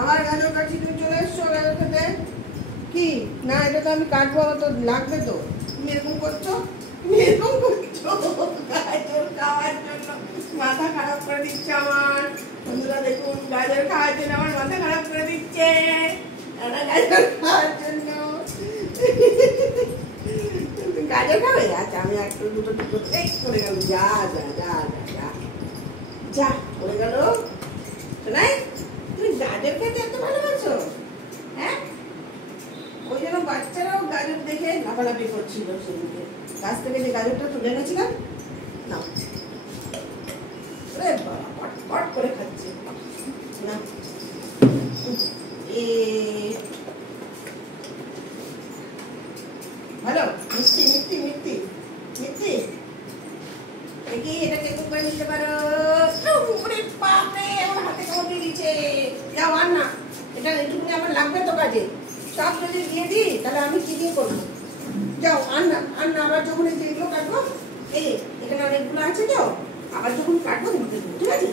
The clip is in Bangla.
আবার গাজর কাটছি, তুমি চলে এসছো গাজর খেতে। কি না, এটা তো আমি কাটবো, আমার তো লাগবে তো। তুমি এরকম করছো, তুমি এরকম করছো গাজর খাওয়ার জন্য। মাথা খারাপ করে দিচ্ছে আমার। বন্ধুরা দেখুন, গাজর খাওয়ার জন্য আমার মাথা খারাপ করে দিচ্ছে। গাজর খাওয়ার জন্য গাজর খাবে? আচ্ছা, আমি একটা দুটো টুকরো এই করে গেল। যা যা যা যা যা করে গেল। শোনাই, তুমি গাজর খেতে এত ভালোবাসো? হ্যাঁ, ওই জন্য বাচ্চারাও গাজর দেখে লাফালাফি করছিল সেদিকে। গাছ থেকে যে গাজরটা তুলে এনেছিলাম না, পট করে খাচ্ছে না। ভালো মিষ্টি মিষ্টি মিষ্টি মিষ্টি। দেখি এটা কেমন করে নিতে পারো। বাপরে, আমার হাতে কামড় দিয়ে দিচ্ছে। যাও আর না, এটা এটুকুনি আমার লাগবে তো কাজে। সব যদি দিয়ে দিই তাহলে আমি কি দিয়ে করবো? যাও আর না, আর না, আবার যখন এই যেগুলো কাটবো, এই এখানে অনেকগুলো আছে তো, আবার যখন কাটবো তোমাকে দেবো, ঠিক আছে?